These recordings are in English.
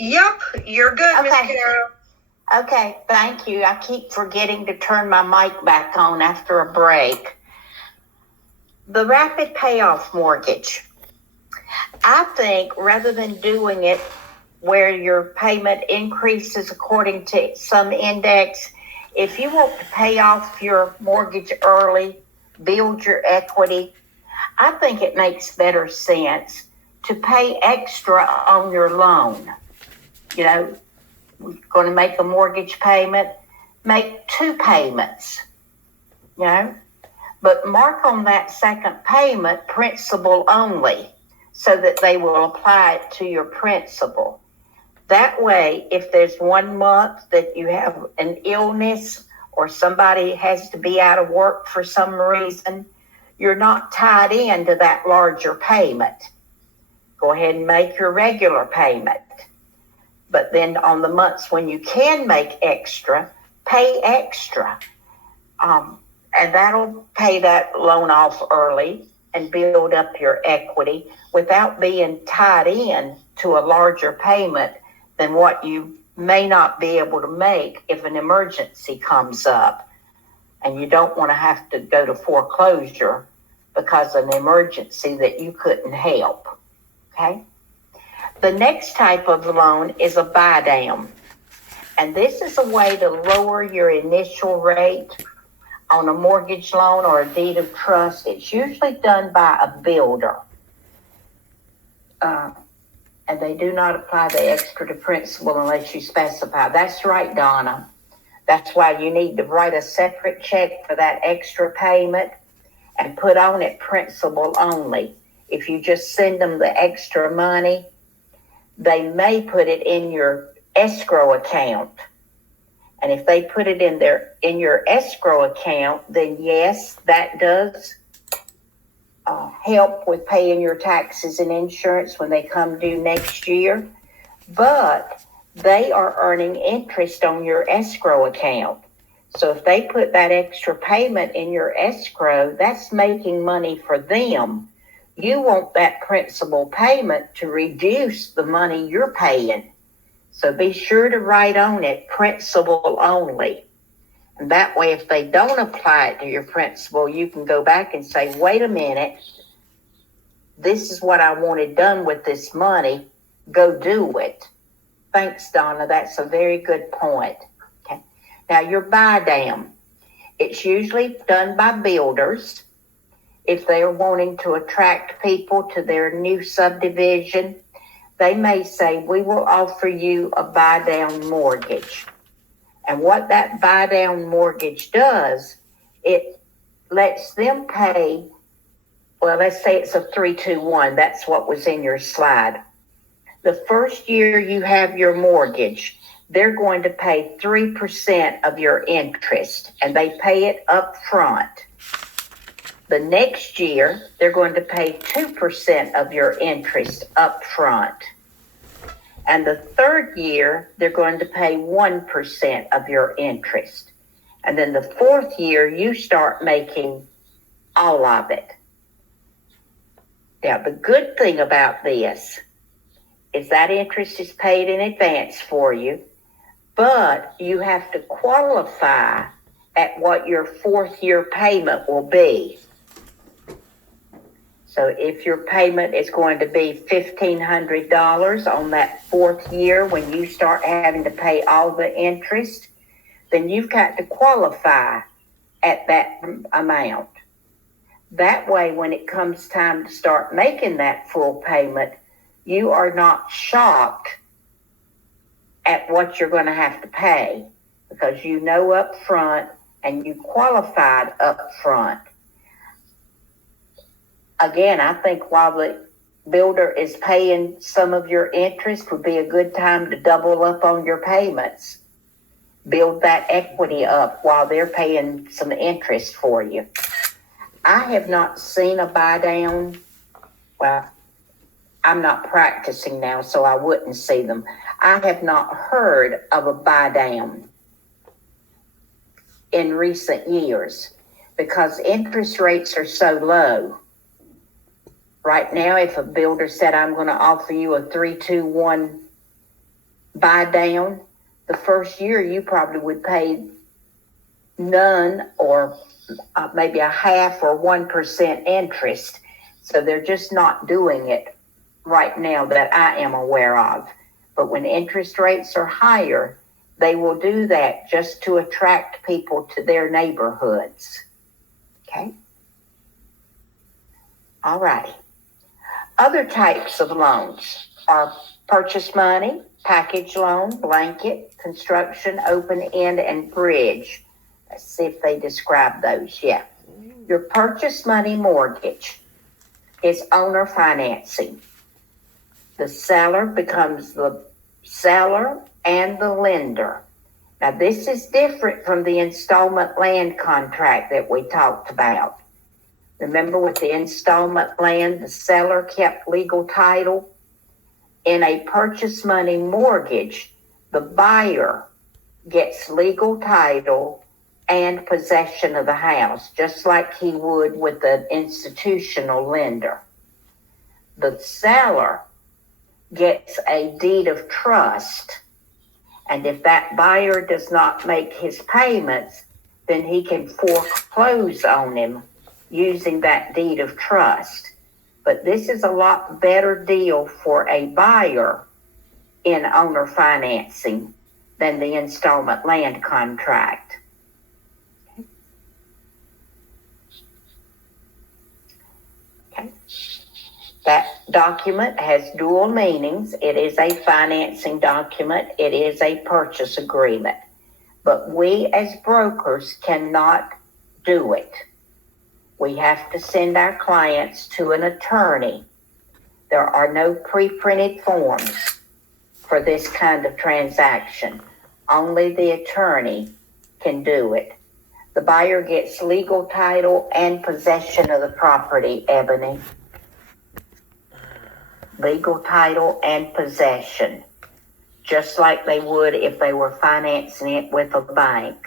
Yep, you're good, Miss Okay. Carol. Okay, thank you. I keep forgetting to turn my mic back on after a break. The rapid payoff mortgage. I think rather than doing it where your payment increases according to some index, if you want to pay off your mortgage early, build your equity, I think it makes better sense to pay extra on your loan. You know, going to make a mortgage payment, make 2 payments, but mark on that second payment principal only so that they will apply it to your principal. That way, if there's 1 month that you have an illness or somebody has to be out of work for some reason, you're not tied into that larger payment. Go ahead and make your regular payment. But then on the months when you can make extra, pay extra. And that'll pay that loan off early and build up your equity without being tied in to a larger payment than what you may not be able to make if an emergency comes up and you don't want to have to go to foreclosure because of an emergency that you couldn't help. Okay? The next type of loan is a buydown. And this is a way to lower your initial rate on a mortgage loan or a deed of trust. It's usually done by a builder. And they do not apply the extra to principal unless you specify. That's right, Donna. That's why you need to write a separate check for that extra payment and put on it principal only. If you just send them the extra money, they may put it in your escrow account. And if they put it in your escrow account, then yes, that does help with paying your taxes and insurance when they come due next year. But they are earning interest on your escrow account. So if they put that extra payment in your escrow, that's making money for them. You want that principal payment to reduce the money you're paying. So be sure to write on it principal only. And that way, if they don't apply it to your principal, you can go back and say, wait a minute, this is what I wanted done with this money. Go do it. Thanks, Donna. That's a very good point. Okay. Now, your buydown. It's usually done by builders. If they are wanting to attract people to their new subdivision, they may say, we will offer you a buydown mortgage. And what that buydown mortgage does, it lets them pay, well, let's say it's a 3-2-1. That's what was in your slide. The first year you have your mortgage, they're going to pay 3% of your interest, and they pay it up front. The next year, they're going to pay 2% of your interest up front. And the third year, they're going to pay 1% of your interest. And then the fourth year, you start making all of it. Now, the good thing about this is that interest is paid in advance for you, but you have to qualify at what your fourth year payment will be. So if your payment is going to be $1,500 on that fourth year when you start having to pay all the interest, then you've got to qualify at that amount. That way, when it comes time to start making that full payment, you are not shocked at what you're going to have to pay because you know up front and you qualified up front. Again, I think while the builder is paying some of your interest would be a good time to double up on your payments. Build that equity up while they're paying some interest for you. I have not seen a buydown. Well, I'm not practicing now, so I wouldn't see them. I have not heard of a buydown in recent years because interest rates are so low. Right now, if a builder said, I'm going to offer you a 3-2-1 Buydown, the first year you probably would pay none or maybe a half or 1% interest. So they're just not doing it right now that I am aware of. But when interest rates are higher, they will do that just to attract people to their neighborhoods. Okay? All righty. Other types of loans are purchase money, package loan, blanket, construction, open-end, and bridge. Let's see if they describe those. Yeah. Your purchase money mortgage is owner financing. The seller becomes the seller and the lender. Now, this is different from the installment land contract that we talked about. Remember, with the installment land, the seller kept legal title. In a purchase money mortgage, the buyer gets legal title and possession of the house, just like he would with an institutional lender. The seller gets a deed of trust, and if that buyer does not make his payments, then he can foreclose on him using that deed of trust. But this is a lot better deal for a buyer in owner financing than the installment land contract. Okay. That document has dual meanings. It is a financing document. It is a purchase agreement. But we as brokers cannot do it. We have to send our clients to an attorney. There are no pre-printed forms for this kind of transaction. Only the attorney can do it. The buyer gets legal title and possession of the property, Ebony. Legal title and possession, just like they would if they were financing it with a bank.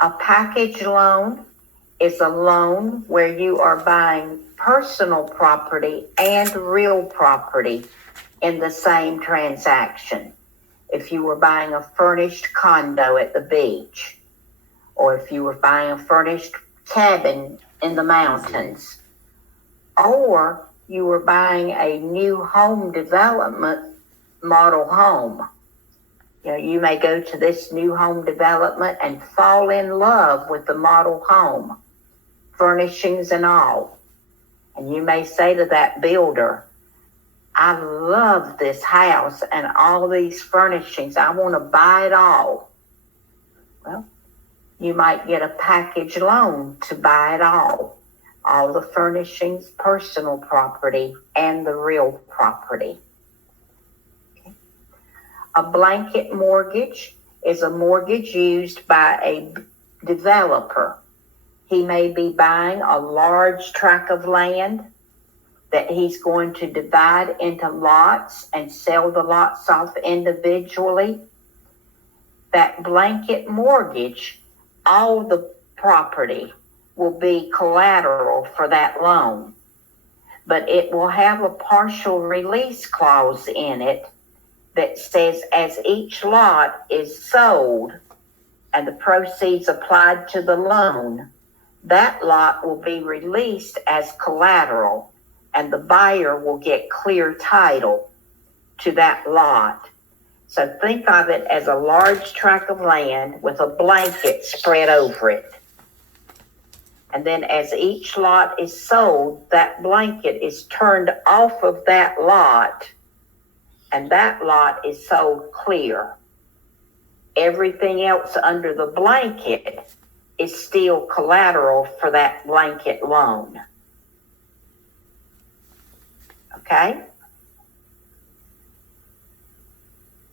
A package loan is a loan where you are buying personal property and real property in the same transaction. If you were buying a furnished condo at the beach, or if you were buying a furnished cabin in the mountains, or you were buying a new home development model home. You know, you may go to this new home development and fall in love with the model home, furnishings and all. And you may say to that builder, I love this house and all these furnishings. I want to buy it all. Well, you might get a package loan to buy it all the furnishings, personal property, and the real property. Okay. A blanket mortgage is a mortgage used by a developer. He may be buying a large tract of land that he's going to divide into lots and sell the lots off individually. That blanket mortgage, all the property will be collateral for that loan, but it will have a partial release clause in it that says as each lot is sold and the proceeds applied to the loan, that lot will be released as collateral and the buyer will get clear title to that lot. So think of it as a large tract of land with a blanket spread over it. And then as each lot is sold, that blanket is turned off of that lot, and that lot is sold clear. Everything else under the blanket is still collateral for that blanket loan. Okay?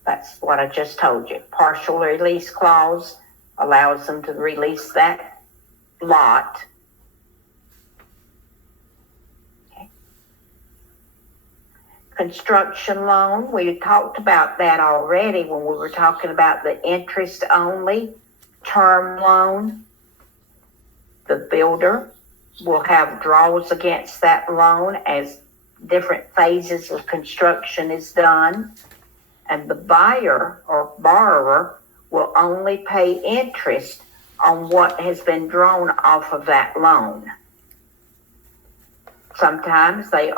That's what I just told you. Partial release clause allows them to release that lot. Construction loan, we talked about that already when we were talking about the interest only term loan. The builder will have draws against that loan as different phases of construction is done, and the buyer or borrower will only pay interest on what has been drawn off of that loan. Sometimes they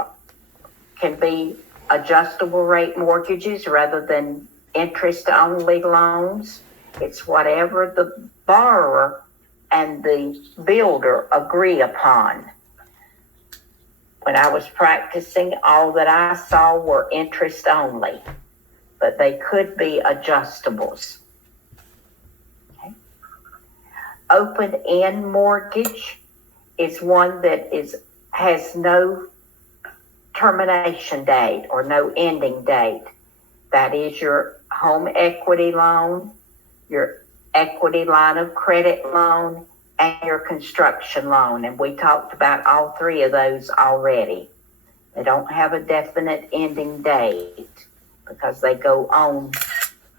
can be adjustable rate mortgages rather than interest only loans. It's whatever the borrower and the builder agree upon. When I was practicing, all that I saw were interest only, but they could be adjustables. Okay. Open-end mortgage is one that has no termination date or no ending date. That is your home equity loan, your equity line of credit loan, and your construction loan. And we talked about all three of those already. They don't have a definite ending date because they go on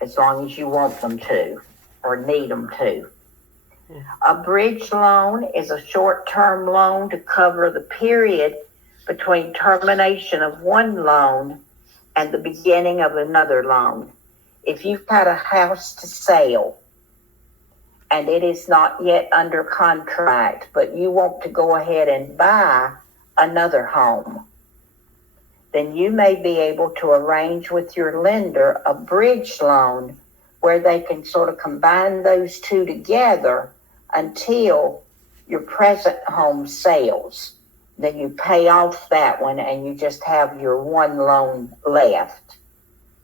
as long as you want them to or need them to. A bridge loan is a short-term loan to cover the period between termination of one loan and the beginning of another loan. If you've got a house to sell and it is not yet under contract, but you want to go ahead and buy another home, then you may be able to arrange with your lender a bridge loan where they can sort of combine those two together until your present home sells. Then you pay off that one and you just have your one loan left.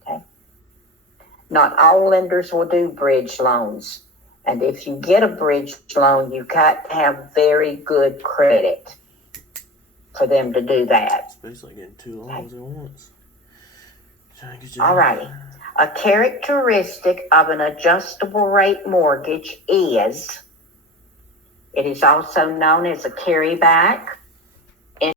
Okay? Not all lenders will do bridge loans. And if you get a bridge loan, you've got to have very good credit for them to do that. It's basically getting two loans at once. All righty. A characteristic of an adjustable rate mortgage is, it is also known as a carryback,